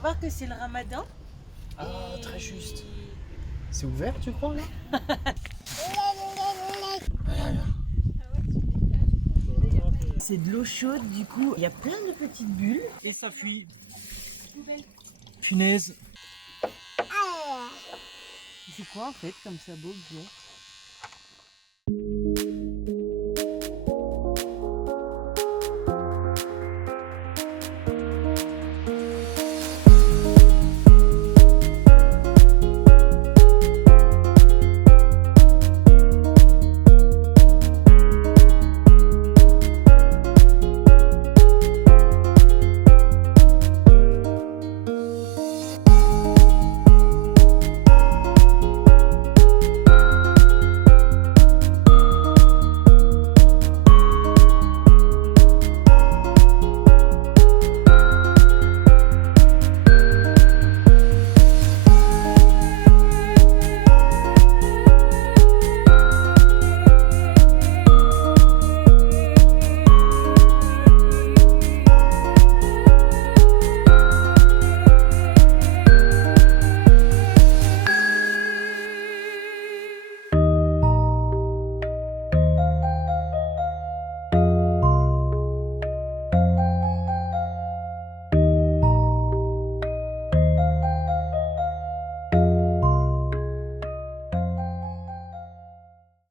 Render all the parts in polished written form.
On va voir que c'est le ramadan. Ah, très juste. C'est ouvert, tu crois, là? C'est de l'eau chaude, du coup, il y a plein de petites bulles. Et ça fuit. Poubelle. Punaise. C'est quoi en fait comme ça beau que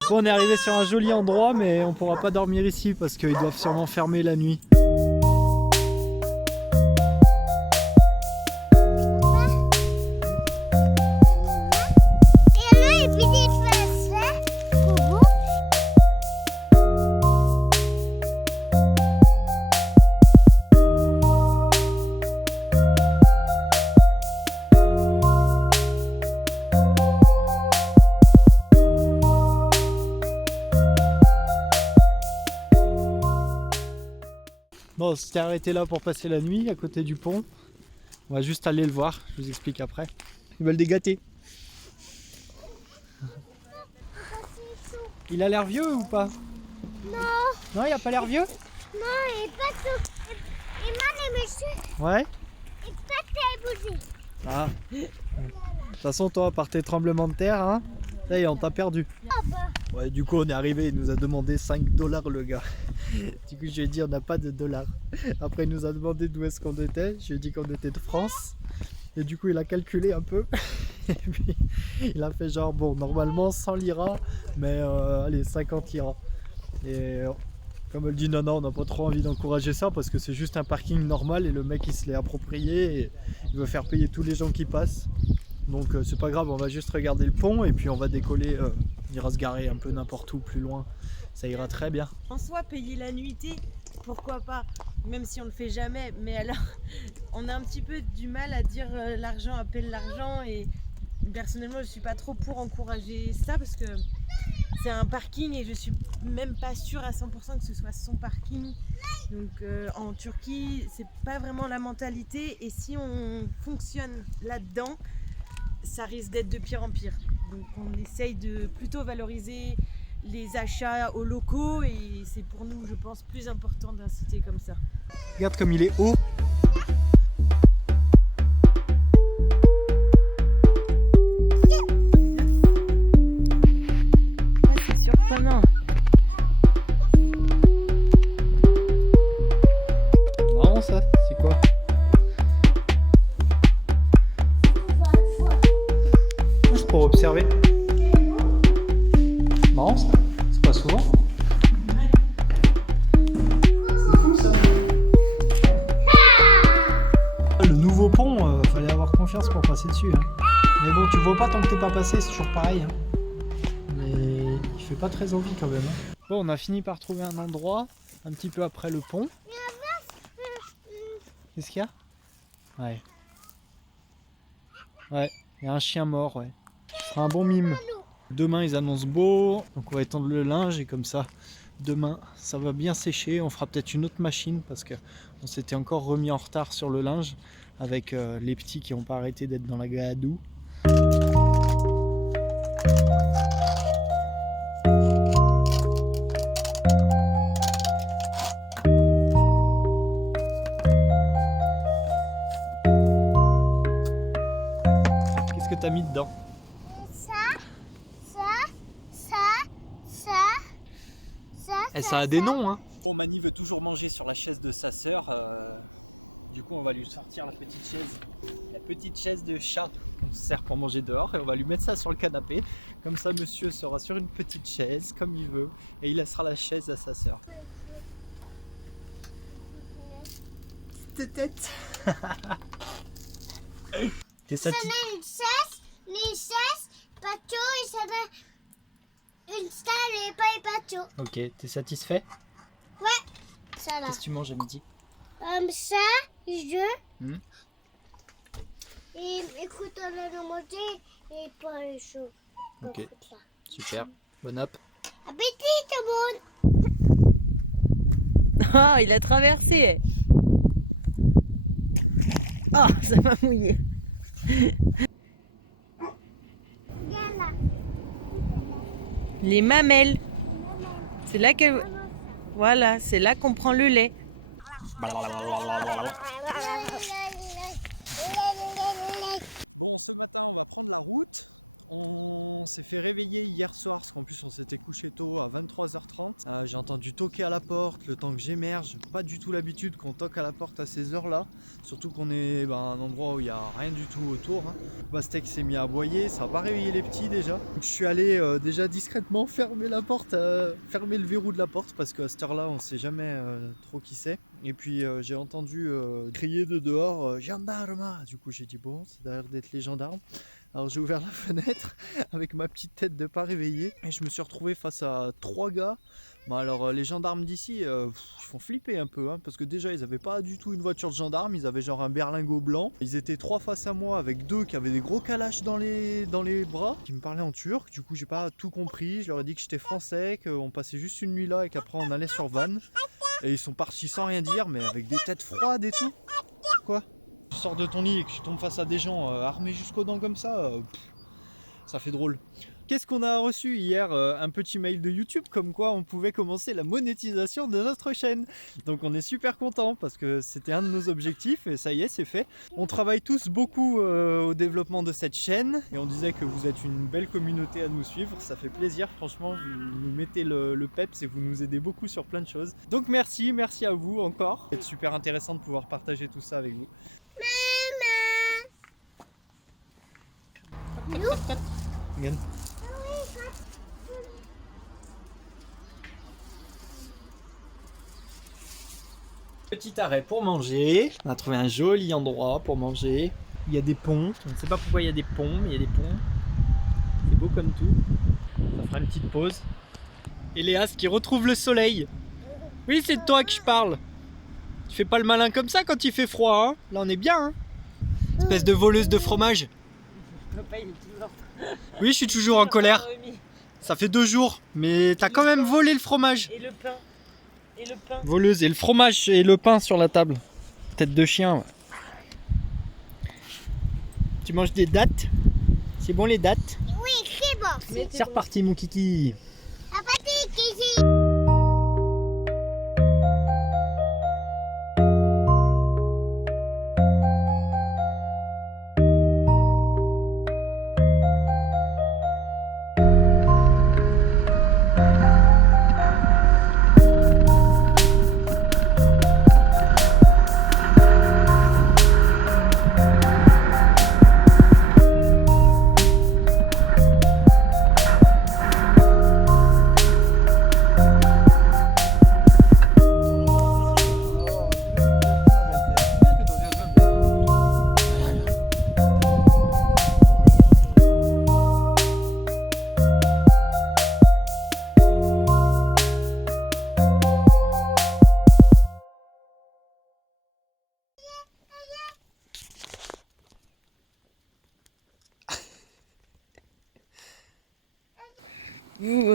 Bon, on est arrivé sur un joli endroit, mais on pourra pas dormir ici parce qu'ils doivent sûrement fermer la nuit. Bon, on s'était arrêté là pour passer la nuit à côté du pont. On va juste aller le voir, je vous explique après. Ils veulent des gâtés. Il a l'air vieux ou pas? Non, Non, il a pas l'air vieux? non, il est pas tout. Et moi, les messieurs, Ouais. il est pas très bougé. Ah. De toute façon, toi, par tes tremblements de terre, hein, ça y est, on t'a perdu. Ah bah, Ouais, du coup, on est arrivé, il nous a demandé 5 $ le gars. Du coup, je lui ai dit, on n'a pas de dollars. Après, il nous a demandé d'où est-ce qu'on était. Je lui ai dit qu'on était de France. Et du coup, il a calculé un peu. Et puis, il a fait genre, bon, normalement 100 liras, mais allez, 50 liras. Et comme elle dit, non, non, on n'a pas trop envie d'encourager ça parce que c'est juste un parking normal et le mec, il se l'est approprié et il veut faire payer tous les gens qui passent. Donc, c'est pas grave, on va juste regarder le pont et puis on va décoller. Il ira se garer un peu n'importe où plus loin. Ça ira très bien. En soi, payer la nuitée, pourquoi pas, même si on le fait jamais. Mais alors, on a un petit peu du mal à dire l'argent appelle l'argent. Et personnellement, je suis pas trop pour encourager ça parce que c'est un parking et je suis même pas sûre à 100% que ce soit son parking. Donc en Turquie, c'est pas vraiment la mentalité. Et si on fonctionne là-dedans, ça risque d'être de pire en pire. Donc on essaye de plutôt valoriser les achats aux locaux et c'est pour nous, je pense, plus important d'inciter comme ça. Regarde comme il est haut. Ouais, c'est surprenant. Marrant ça, c'est quoi? Juste pour observer. Marrant ça, c'est pas souvent. Le nouveau pont, fallait avoir confiance pour passer dessus. Hein. Mais bon, tu vois pas tant que t'es pas passé, c'est toujours pareil. Hein. Mais il fait pas très envie quand même. Hein. Bon, on a fini par trouver un endroit, un petit peu après le pont. Qu'est-ce qu'il y a? Ouais. Ouais, il y a un chien mort, ouais. Ce sera un bon mime. Demain, ils annoncent beau, donc on va étendre le linge et comme ça, demain, ça va bien sécher. On fera peut-être une autre machine parce qu'on s'était encore remis en retard sur le linge avec les petits qui n'ont pas arrêté d'être dans la gadoue. t'as mis dedans? Et ça a des noms, hein. Bon, Mani veut toujours manger sur la chaise de sa sœur. Du coup, on va lui sortir la petite chaise. La petite chaise de chat. On se sert pour manger dehors et on va lui mettre ça sur le canapé. Comme ça, monsieur sera sur une petite chaise comme il veut. Et il laissera la chaise à sa sœur. Petite tête. T'es satisfait? Les chaises, bateau et ça va une salle et pas les bateaux. Ok, t'es satisfait? Ouais, ça là. Qu'est-ce que tu manges à midi? Ça, je. Hmm. Et écoute, on a manger et pas les choses. Ok, super. Bon app. Appétit tout le monde. Oh, il a traversé. Oh, ça m'a mouillé. Viens là. Les mamelles. C'est là que... Voilà, c'est là qu'on prend le lait. Bon, ce matin, on va prendre la route. On s'est fait réveiller hier soir, parce qu'en plus on s'était couché tôt à 23h30. J'ai entendu toquer à la porte, le temps que j'émerge. Pas du tout l'habitude qu'on toque à la porte à ces heures-là. Surtout qu'on est à un endroit où il n'y a rien du tout autour. Bastek s'est mis à aboyer, ça n'a pas réveillé les petits déjà. Donc je suis allé déjà discrètement fermer la porte, fermer le verrou de la porte, parce qu'à cette heure-là, on ne sait jamais trop qui c'est. Et puis j'ai entendu crier de dehors gendarme. Du coup j'ai dit bon, c'est d'ailleurs d'être les gendarmes. Alors j'ai ouvert la fenêtre avec ma petite tête de pas réveillé et je me suis retrouvé face à 3 gars. Bon, alors les gendarmes d'ici ils font flipper un peu parce que déjà ils avaient pas du tout une voiture de gendarme, ils avaient genre un berlingot blanc. Ils étaient 3 face à moi avec 2 qui avaient des gros calaches dans les bras, qui me parlaient en turc. Du coup j'ai pas tout compris, je leur ai dit que j'étais français, qu'on passait juste une nuit là et qu'après on allait sur Vannes. Et ils sont partis sans rien dire mais avec des têtes froides et tout. Quoi ? Tu sors de ton lit et que tu tombes face à des gens armés jusqu'aux dents comme ça, ça fait drôle. Qu'est-ce qu'on a reçu hier? Un petit mail de YouTube comme quoi on pouvait commencer la monétisation de notre chaîne. Donc on est super content parce que c'était un de nos objectifs et ça y est, c'est fait. On travaille tous beaucoup au développement de cette chaîne et on disait que vous êtes une belle communauté à nous suivre. Ça fait plaisir, franchement, vous nous mettez le peps et vous nous aidez beaucoup sur plein de choses. Donc merci à vous encore. C'est super intéressant de pouvoir partager tout ça avec vous. Regarde. Petit arrêt pour manger. On a trouvé un joli endroit pour manger. Il y a des ponts. Je ne sais pas pourquoi il y a des ponts, mais il y a des ponts. C'est beau comme tout. Ça fera une petite pause. Et Léas qui retrouve le soleil. Oui, c'est de toi que je parle. Tu fais pas le malin comme ça quand il fait froid. Hein. Là, on est bien. Hein. Espèce de voleuse de fromage. Oui, je suis toujours en colère. Ça fait 2 jours, mais t'as quand même volé le fromage. Et le pain. Et le pain. Voleuse, et le fromage et le pain sur la table. Tête de chien. Ouais. Tu manges des dattes? C'est bon les dattes? Oui, c'est bon. C'est reparti mon kiki. Appétit, Kiki.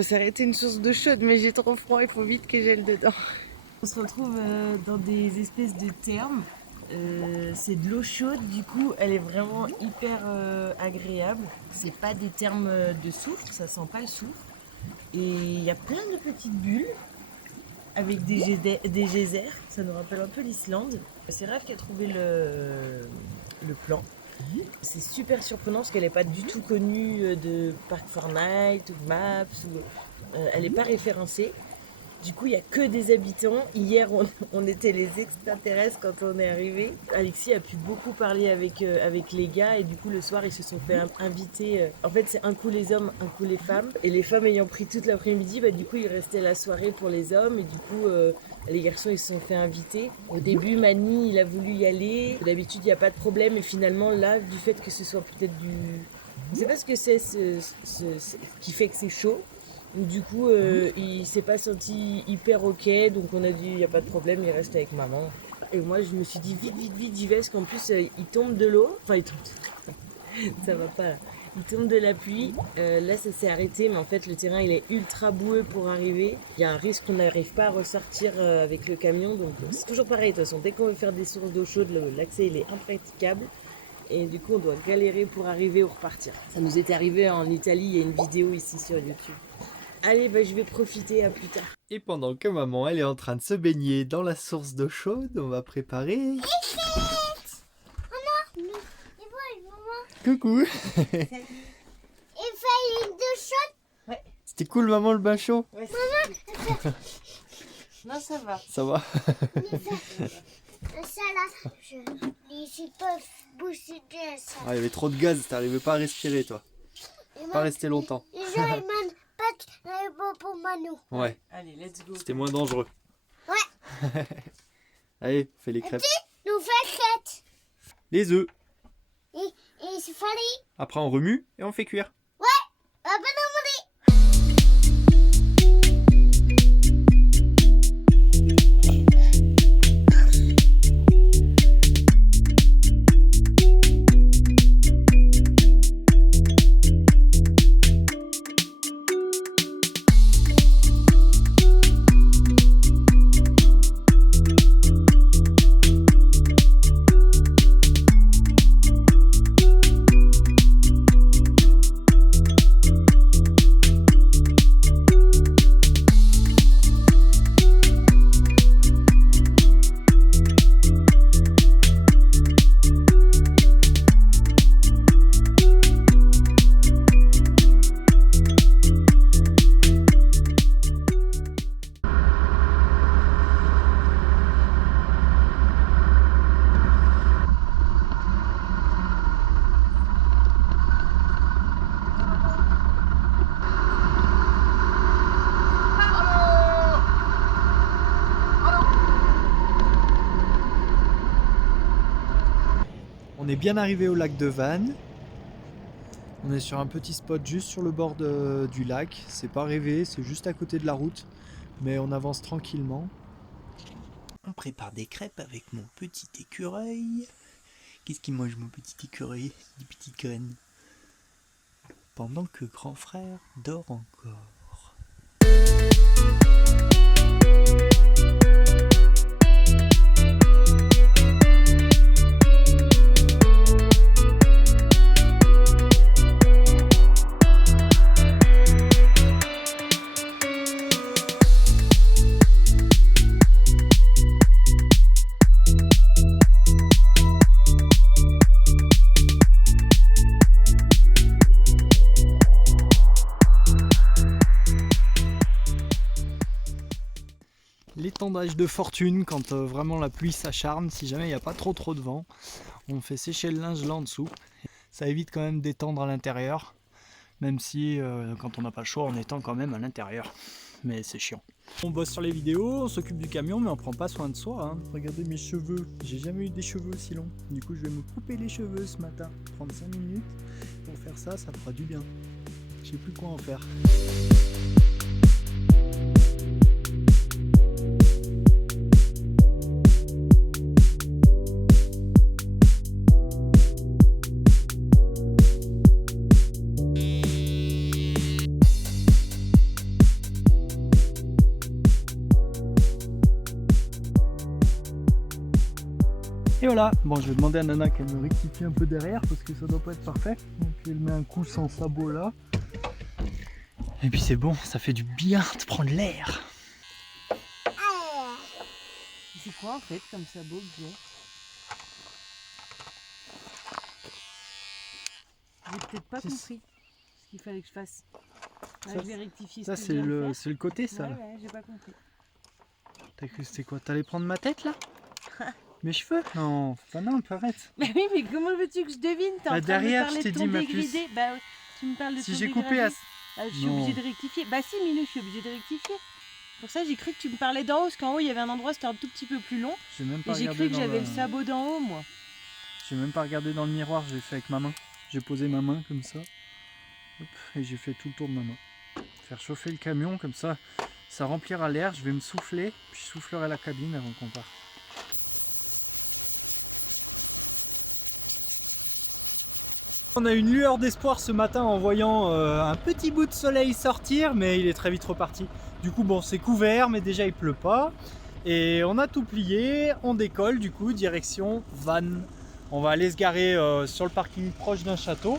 Ça aurait été une source d'eau chaude, mais j'ai trop froid, il faut vite que j'aille dedans. On se retrouve dans des espèces de thermes. C'est de l'eau chaude, du coup, elle est vraiment hyper agréable. C'est pas des thermes de soufre, ça sent pas le soufre. Et il y a plein de petites bulles avec des geysers. Ça nous rappelle un peu l'Islande. C'est Rad qui a trouvé le plan. C'est super surprenant parce qu'elle n'est pas du tout connue de Parc Fortnite, de Maps. Elle n'est pas référencée. Du coup, il n'y a que des habitants. Hier, on était les extraterrestres quand on est arrivé. Alexis a pu beaucoup parler avec les gars et du coup, le soir, ils se sont fait inviter. En fait, c'est un coup les hommes, un coup les femmes. Et les femmes ayant pris toute l'après-midi, du coup, il restait la soirée pour les hommes. Et du coup, les garçons, ils se sont fait inviter. Au début, Mani, il a voulu y aller. D'habitude, il n'y a pas de problème. Et finalement, là, du fait que ce soit peut-être du... Je sais pas ce que c'est qui fait que c'est chaud. Donc, du coup, il s'est pas senti hyper ok, donc on a dit il n'y a pas de problème, il reste avec maman. Et moi je me suis dit vite j'y vais, parce qu'en plus il tombe de l'eau, enfin il tombe, ça va pas là. Il tombe de la pluie, là ça s'est arrêté, mais en fait le terrain il est ultra boueux pour arriver. Il y a un risque qu'on n'arrive pas à ressortir avec le camion, donc c'est toujours pareil de toute façon, dès qu'on veut faire des sources d'eau chaude, l'accès il est impraticable. Et du coup on doit galérer pour arriver ou repartir. Ça nous est arrivé en Italie, il y a une vidéo ici sur YouTube. Allez, je vais profiter, à plus tard. Et pendant que maman, elle est en train de se baigner dans la source d'eau chaude, on va préparer... Coucou. Il fait une douche chaude. Ouais. C'était cool maman le bain chaud. Ouais, non, ça va. Ça va. Ça là, je peux bouger ça. Ah, il y avait trop de gaz, t'arrivais pas à respirer toi. Pas rester longtemps. Les gens ils demandent pas de pour Manu. Ouais. Allez, let's go. C'était moins dangereux. Ouais. Allez, fais les crêpes. Nous fait crête. Les œufs. Et il fallait. Après on remue et on fait cuire. Papa nous On est bien arrivé au lac de Vannes. On est sur un petit spot juste sur le bord du lac. C'est pas rêvé, c'est juste à côté de la route. Mais on avance tranquillement. On prépare des crêpes avec mon petit écureuil. Qu'est-ce qu'il mange mon petit écureuil? Des petites graines. Pendant que grand frère dort encore. L'étendage de fortune quand vraiment la pluie s'acharne, si jamais il n'y a pas trop de vent. On fait sécher le linge là en dessous. Ça évite quand même d'étendre à l'intérieur, même si quand on n'a pas le choix on étend quand même à l'intérieur. Mais c'est chiant. On bosse sur les vidéos, on s'occupe du camion mais on prend pas soin de soi. Hein. Regardez mes cheveux, j'ai jamais eu des cheveux aussi longs. Du coup je vais me couper les cheveux ce matin. 35 minutes pour faire ça, ça fera du bien. Je sais plus quoi en faire. Et voilà, bon je vais demander à Nana qu'elle me rectifie un peu derrière parce que ça doit pas être parfait. Donc elle met un coup sans sabot là. Et puis c'est bon, ça fait du bien de prendre l'air. C'est quoi en fait comme sabot que j'ai? J'ai peut-être pas C'est- compris ce qu'il fallait que je fasse. Là, Ça, je vais rectifier Ça ce que c'est je viens de le, faire. c'est le côté ça. Ouais, j'ai pas compris. T'as cru que c'était quoi? T'allais prendre ma tête là? Mes cheveux? Non, bah non, arrête. Mais oui, mais comment veux-tu que je devine? T'es en train derrière, de me je parler t'ai de dit ton ma dégradé. puce. Bah, tu me parles de Si ton j'ai dégradé. coupé à... Je suis Non. obligée de rectifier. Bah si, Milou, je suis obligée de rectifier. Pour ça, j'ai cru que tu me parlais d'en haut, parce qu'en haut, il y avait un endroit, c'était un tout petit peu plus long. J'ai même Et pas j'ai regardé cru que dans j'avais le... le sabot d'en haut, moi. J'ai même pas regardé dans le miroir, j'ai fait avec ma main. J'ai posé ma main comme ça. Hop, et j'ai fait tout le tour de ma main. Faire chauffer le camion comme ça, ça remplira l'air, je vais me souffler, puis je soufflerai la cabine avant qu'on parte. On a une lueur d'espoir ce matin en voyant un petit bout de soleil sortir, mais il est très vite reparti. Du coup, bon, c'est couvert, mais déjà il pleut pas. Et on a tout plié, on décolle du coup, direction Vannes. On va aller se garer sur le parking proche d'un château.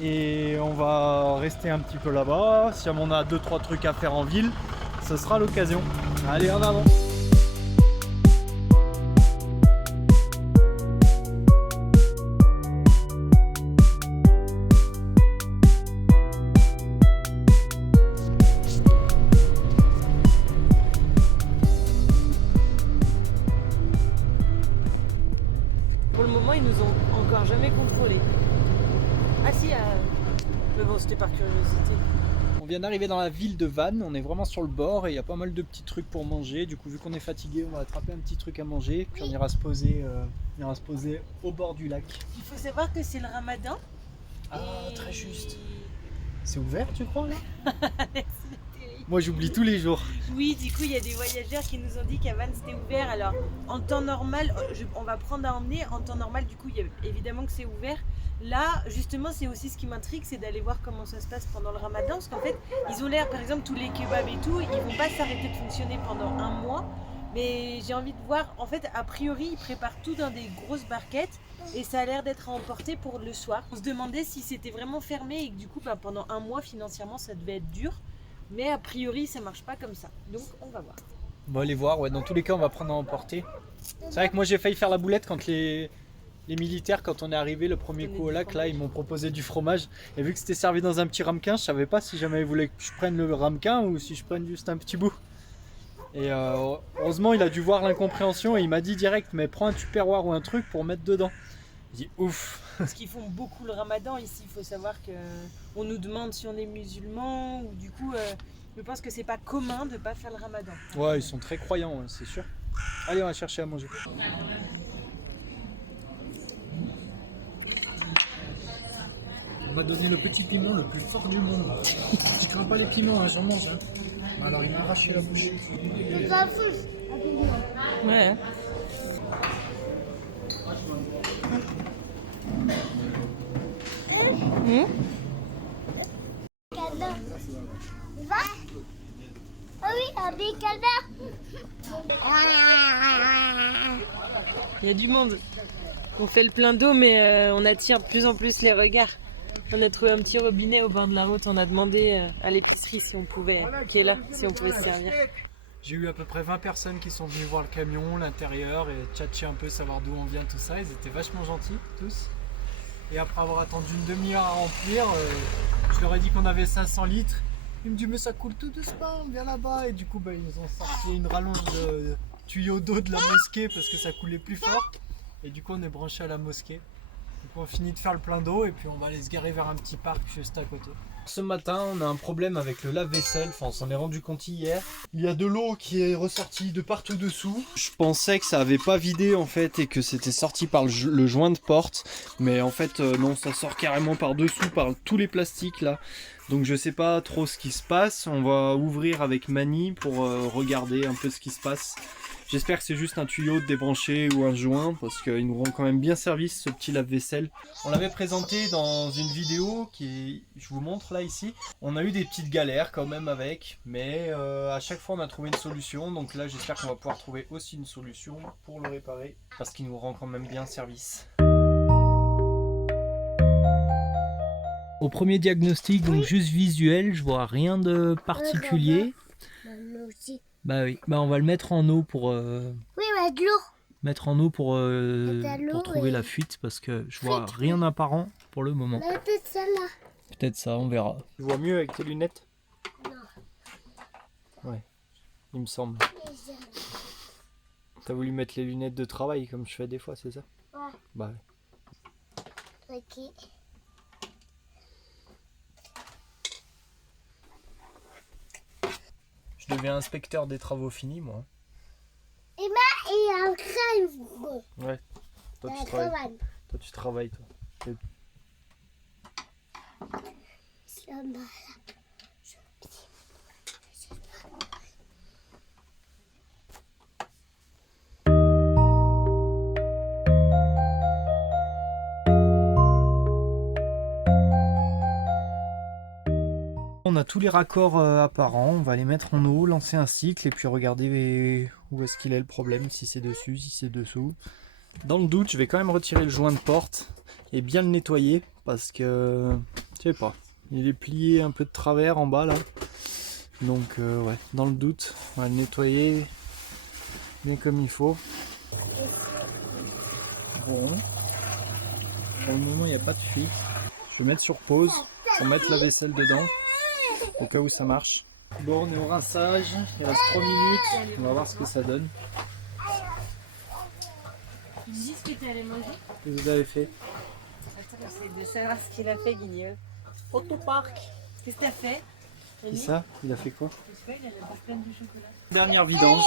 Et on va rester un petit peu là-bas. Si on a 2-3 trucs à faire en ville, ce sera l'occasion. Allez, en avant! Pour le moment, ils nous ont encore jamais contrôlés. Ah si, mais bon, c'était par curiosité. On vient d'arriver dans la ville de Vannes, on est vraiment sur le bord et il y a pas mal de petits trucs pour manger. Du coup, vu qu'on est fatigué, on va attraper un petit truc à manger, puis on ira se poser, au bord du lac. Il faut savoir que c'est le ramadan. Ah, et- très juste. C'est ouvert, tu crois là? C'est terrible. Moi, j'oublie tous les jours. Oui, du coup, il y a des voyageurs qui nous ont dit qu'à Vannes c'était ouvert. Alors, en temps normal, on va prendre à emmener. En temps normal, du coup, il y a évidemment que c'est ouvert. Là, justement, c'est aussi ce qui m'intrigue, c'est d'aller voir comment ça se passe pendant le ramadan. Parce qu'en fait, ils ont l'air, par exemple, tous les kebabs et tout, ils vont pas s'arrêter de fonctionner pendant un mois. Mais j'ai envie de voir, en fait, a priori, ils préparent tout dans des grosses barquettes. Et ça a l'air d'être à emporter pour le soir. On se demandait si c'était vraiment fermé et que du coup, bah, pendant un mois, financièrement, ça devait être dur. Mais a priori, ça marche pas comme ça. Donc, on va voir. On va aller voir, ouais, dans tous les cas, on va prendre à emporter. C'est vrai que moi, j'ai failli faire la boulette quand les militaires, quand on est arrivé le premier coup au lac, là, ils m'ont proposé du fromage. Et vu que c'était servi dans un petit ramequin, je savais pas si jamais ils voulaient que je prenne le ramequin ou si je prenne juste un petit bout. Et heureusement, il a dû voir l'incompréhension et il m'a dit direct, mais prends un tupperware ou un truc pour mettre dedans. J'ai dit ouf. Parce qu'ils font beaucoup le ramadan ici. Il faut savoir qu'on nous demande si on est musulman. Ou du coup, je pense que c'est pas commun de pas faire le ramadan. Ouais, ils sont très croyants, ouais, c'est sûr. Allez, on va chercher à manger. On m'a donné le petit piment le plus fort du monde. Je crains pas les piments, hein, j'en mange. Hein. Alors il m'a arraché la bouche. La foule. Ouais. Cadeau. Va. Ah oui, un bicada. Il y a du monde. On fait le plein d'eau, mais on attire de plus en plus les regards. On a trouvé un petit robinet au bord de la route. On a demandé à l'épicerie si on pouvait, qui est là, si on pouvait se servir. J'ai eu à peu près 20 personnes qui sont venues voir le camion, l'intérieur et tchatcher un peu, savoir d'où on vient, tout ça. Ils étaient vachement gentils, tous. Et après avoir attendu une demi-heure à remplir, je leur ai dit qu'on avait 500 litres. Ils me disent mais ça coule tout doucement, viens là-bas. Et du coup, ils ont sorti une rallonge de tuyaux d'eau de la mosquée parce que ça coulait plus fort. Et du coup, on est branché à la mosquée. Donc on finit de faire le plein d'eau et puis on va aller se garer vers un petit parc juste à côté. Ce matin, on a un problème avec le lave-vaisselle, enfin on s'en est rendu compte hier. Il y a de l'eau qui est ressortie de partout dessous. Je pensais que ça avait pas vidé en fait et que c'était sorti par le joint de porte. Mais en fait non, ça sort carrément par dessous, par tous les plastiques là. Donc je sais pas trop ce qui se passe. On va ouvrir avec Mani pour regarder un peu ce qui se passe. J'espère que c'est juste un tuyau débranché ou un joint parce qu'il nous rend quand même bien service ce petit lave-vaisselle. On l'avait présenté dans une vidéo qui, je vous montre là ici. On a eu des petites galères quand même avec, mais à chaque fois on a trouvé une solution. Donc là j'espère qu'on va pouvoir trouver aussi une solution pour le réparer parce qu'il nous rend quand même bien service. Au premier diagnostic, donc juste visuel, je vois rien de particulier. Nous aussi. Bah oui, bah on va le mettre en eau pour... Oui, mais de l'eau. mettre en eau pour l'eau trouver et- la fuite parce que je vois rien d'apparent pour le moment. Peut-être celle-là. Peut-être ça, on verra. Tu vois mieux avec tes lunettes? Non. Ouais, il me semble. T'as voulu mettre les lunettes de travail comme je fais des fois, c'est ça? Ouais. Bah ouais. Ok. Je deviens inspecteur des travaux finis, moi. Et un crâne. Ouais. Toi Un tu travailles. crâne. Toi tu travailles, toi. On a tous les raccords apparents, on va les mettre en eau, lancer un cycle et puis regarder où est-ce qu'il est le problème, si c'est dessus, si c'est dessous. Dans le doute, je vais quand même retirer le joint de porte et bien le nettoyer parce que, je sais pas, il est plié un peu de travers en bas là. Donc ouais, dans le doute, on va le nettoyer bien comme il faut. Bon, pour le moment, il n'y a pas de fuite. Je vais mettre sur pause, je vais mettre la vaisselle dedans, au cas où ça marche. Bon, on est au rinçage, il reste 3 minutes, on va voir ce que ça donne. Tu me dis ce que tu allais manger? Vous avez fait Attends, j'essaie de savoir ce qu'il a fait, Guignon. Autopark. Qu'est-ce que t'as fait? Et ça, il a fait quoi? Je sais pas, il a la bouche pleine de chocolat. Dernière vidange,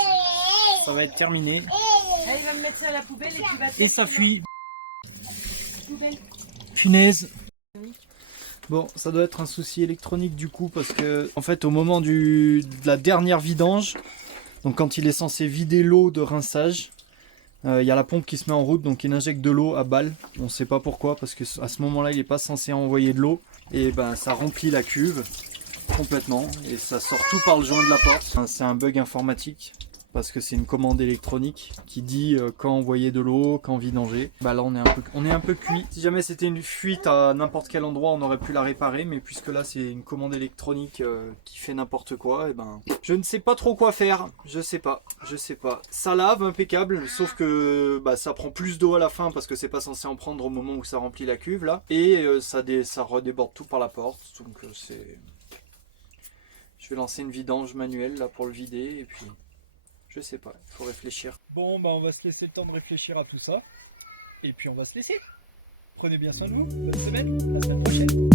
ça va être terminé. Allez, il va me mettre ça à la poubelle et tu vas te... Et ça fuit. Poubelle. Punaise. Bon, ça doit être un souci électronique du coup parce que en fait au moment de la dernière vidange, donc quand il est censé vider l'eau de rinçage, il y a la pompe qui se met en route, donc il injecte de l'eau à balle. On ne sait pas pourquoi parce que à ce moment-là il n'est pas censé envoyer de l'eau et ben ça remplit la cuve complètement et ça sort tout par le joint de la porte. Enfin, c'est un bug informatique. Parce que c'est une commande électronique qui dit quand envoyer de l'eau, quand vidanger. Bah là on est un peu cuit. Si jamais c'était une fuite à n'importe quel endroit, on aurait pu la réparer, mais puisque là c'est une commande électronique qui fait n'importe quoi, et ben je ne sais pas trop quoi faire. Je sais pas. Ça lave impeccable, sauf que bah, ça prend plus d'eau à la fin parce que c'est pas censé en prendre au moment où ça remplit la cuve là, et ça redéborde tout par la porte. Donc c'est. Je vais lancer une vidange manuelle là pour le vider et puis. Je sais pas, il faut réfléchir. Bon, bah on va se laisser le temps de réfléchir à tout ça. Et puis on va se laisser. Prenez bien soin de vous. Bonne semaine. À la semaine prochaine.